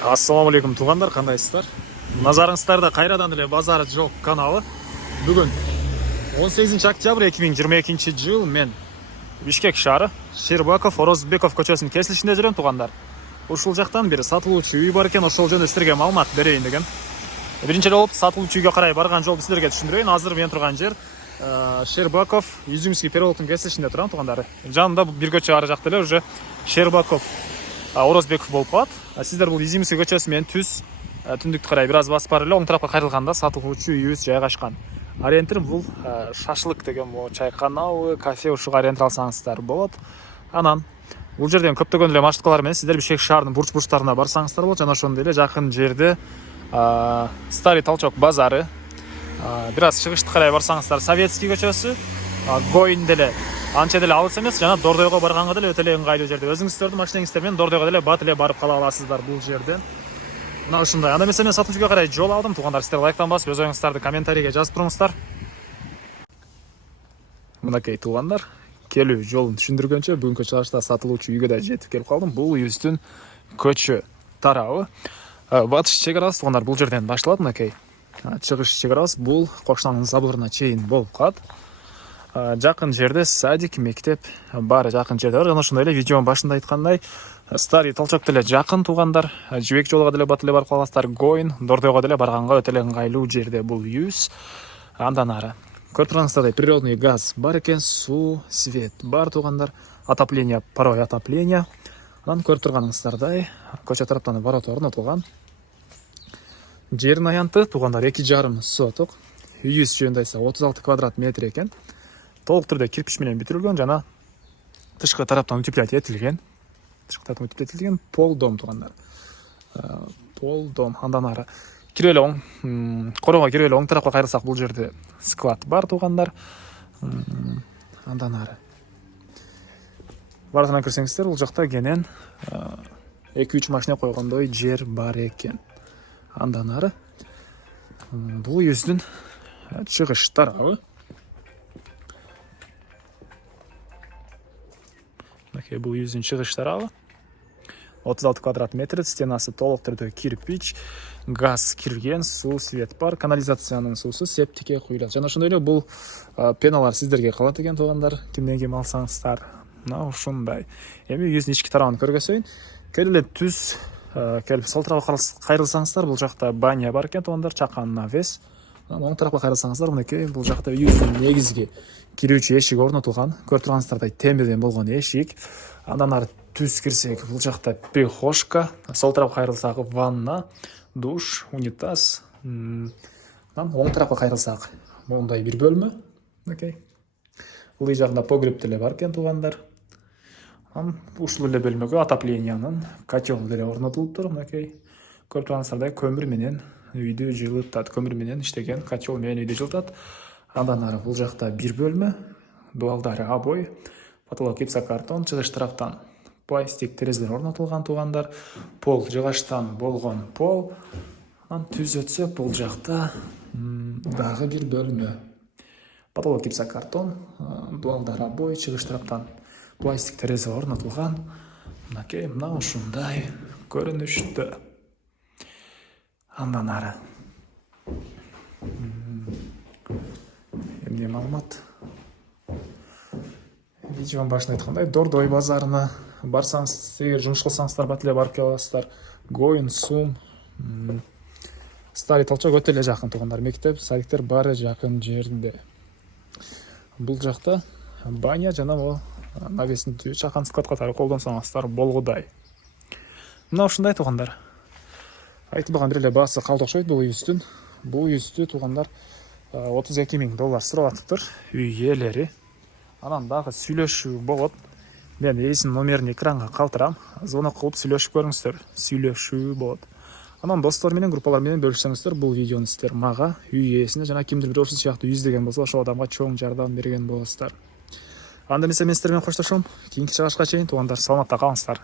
Ассаламу алейкум туғандар, қандайсыздар? Назарыңыздарда қайрадан эле базары жоқ каналы. Бүгін 18 октябрь 2022 жыл мен Бишкек шары Шербаков, Орозбеков көчөсүнүн кесилишинде жүрөм туғандар. Ушул жактан бир сатылуучу үй бар экен, ошол жөнүндө силерге маалымат берейин деген. Биринчи болуп сатылуучу үйгө карай барган жолду силерге түшүндүрөйүн. Азыр мен турган жер Шербаков, Изюмский переулоктун кесилишинде турам туғандар. Жанында бир көчө ары жакта эле уже Шербаков, Орозбеков болуп калат. Сиздер бул Изюмский көчөсү менен түз түндүктү карай бир аз басып бара эле оң тарапка кайрылганда сатылуучу үйүбүз жайгашкан. Ориентир бул шашлык деген чайканабы, кафе ушуга ориентир алсаңыздар болот. Анан бул жерден көптөгөн эле маршруткалар менен сиздер Бишкек шаарынын бурч-бурчтарына барсаңыздар болот. Жана ошондой эле жакын жерде Старый Толчок базары, бир аз чыгышты карай барсаңыздар Советский көчөсү, Гоин деле анча деле алыс эмес, жана Дордойго барганга деле өтө эле ыңгайлуу жерде. Өзүңүздөрдүн машинаңыздар менен Дордойго деле бат эле барып кала аласыздар бул жерден. Мына ушундай. Анда эмесе мен сатуучуга карай жол алдым туғандар. Сиздер лайктан басып, өз оюңуздарды комментарийге жазып туруңуздар. Мынакей туғандар, келүү жолун түшүндүргөнчө бүгүнкү чыгышта сатылуучу үйгө да жетип келип калдым. Бул үйүбүздүн көчө тарабы. Батыш чек арасы туғандар бул жерден башталат. Мынакей чыгыш чек арасы бул кошунанын заборуна чейин болуп калат. Жакын жерде садик, мектеп баары жакын жерде бар. Жана ошондой эле видеонун башында айткандай, Старый Толчок деле жакын туғандар. Жибек жолуга деле бат эле барып каласыздар. Гоин, Дордойго деле барганга өтө эле ыңгайлуу жерде бул үйүбүз. Андан ары көрүп тургансыздардай природный газ бар экен, суу, свет бар туғандар. Отопление, паровой отопление. Анан көрүп турганыңыздардай көчө тараптан ворот орнотулган. Жердин аянты туғандар 2,5 соток. Үйүбүз жөнүндө айса 36 квадрат метр экен. Толук түрдө кирпич менен бүтүрүлгөн, жана тышкы тараптан утеплять этилген. Пол дом туғандар. Пол дом. Андан ары кирип эле оң корого кирип эле оң тарапка кайрылсак бул жерде склад бар туғандар. Андан ары бардынан кирсеңиздер бул жакта кенен 2-3 машина койгондой жер бар экен. Андан ары бул үйүбүздүн чыгыш тарабы. Бул үйүбүздүн чыгыш тарабы. 36 квадрат метр, стенасы толук түрдө кирпич, газ кирген, суу, свет бар, канализациянын суусу септикке куюлат. Жана ошондой эле бул пеналар сиздерге калат экен туғандар, кимден ким алсаңыздар. Мына ушундай. Эми үйүбүздүн ички тарабын көргөзөйүн. Келип эле түз келип сол тарапка кайрылсаңыздар бул жакта баня бар экен туғандар, чакан навес. Оң тарапка кайрылсаңыздар мынакей бул жакта үйүбүздүн негизги кирүүчү эшиги орнотулган. Көрүп турганыңыздардай темирден болгон эшик. Андан ары түз кирсек бул жакта прихожка, сол тарапка кайрылсак ванна, душ, унитаз. Анан оң тарапка кайрылсак мондай бир бөлмө. Мынакей. Бул үй жагында погреб деле бар экен туғандар. Анан ушул эле бөлмөгө отопленияның котел деле орнотулуптур. Мынакей. Көрүп турганыңыздардай көмүр менен үйдү жылытат. Көмүр менен иштеген котел менен үйдү жылытат. Андан ары бул жакта бир бөлмө, дуалдары обой, потолок гипсокартон, чыгыш тараптан пластик терезелер орнотулган туғандар. Пол жыгачтан болгон пол. Анан түз өтсөк бул жакта дагы бир бөлмө. Потолок гипсокартон, дуалдары обой, чыгыш тараптан пластик терезе орнотулган. Мынакей мына ушундай көрүнүштө. Андан ары эмне маалымат? Видеонун башында айткандай, Дордой базарына барсаңыз, эгер жумуш кылсаңыздар бат эле барып келе аласыздар. Гоин, Сум, Старый Толчок өтө эле жакын туғандар. Мектеп, садиктер баары жакын жерде. Бул жакта баня жана могу навестин чакан склад катары колдонсоңуздар болгудай. Мына ушундай туғандар. Айтылбаган бир эле баасы калды окшойт бул үйүбүздүн. Бул үйүздү туғандар $32 000 суралатыптыр үй ээлери. Анан дагы сүйлөшүү болот. Мен ээсинин номерин экранга калтырам. Звонок кылып сүйлөшүп көрүңүздөр. Сүйлөшүү болот. Анан достор менен, группалар менен бөлүшсөңүздөр бул видеону сиздер мага, үй ээсине жана кимдир бир ушул сыяктуу үй издеген болсо, ошол адамга чоң жардам берген болосуздар. Анда эмесе мен сиздер менен коштошом. Кийинки чыгышка чейин туғандар саламатта калыңыздар.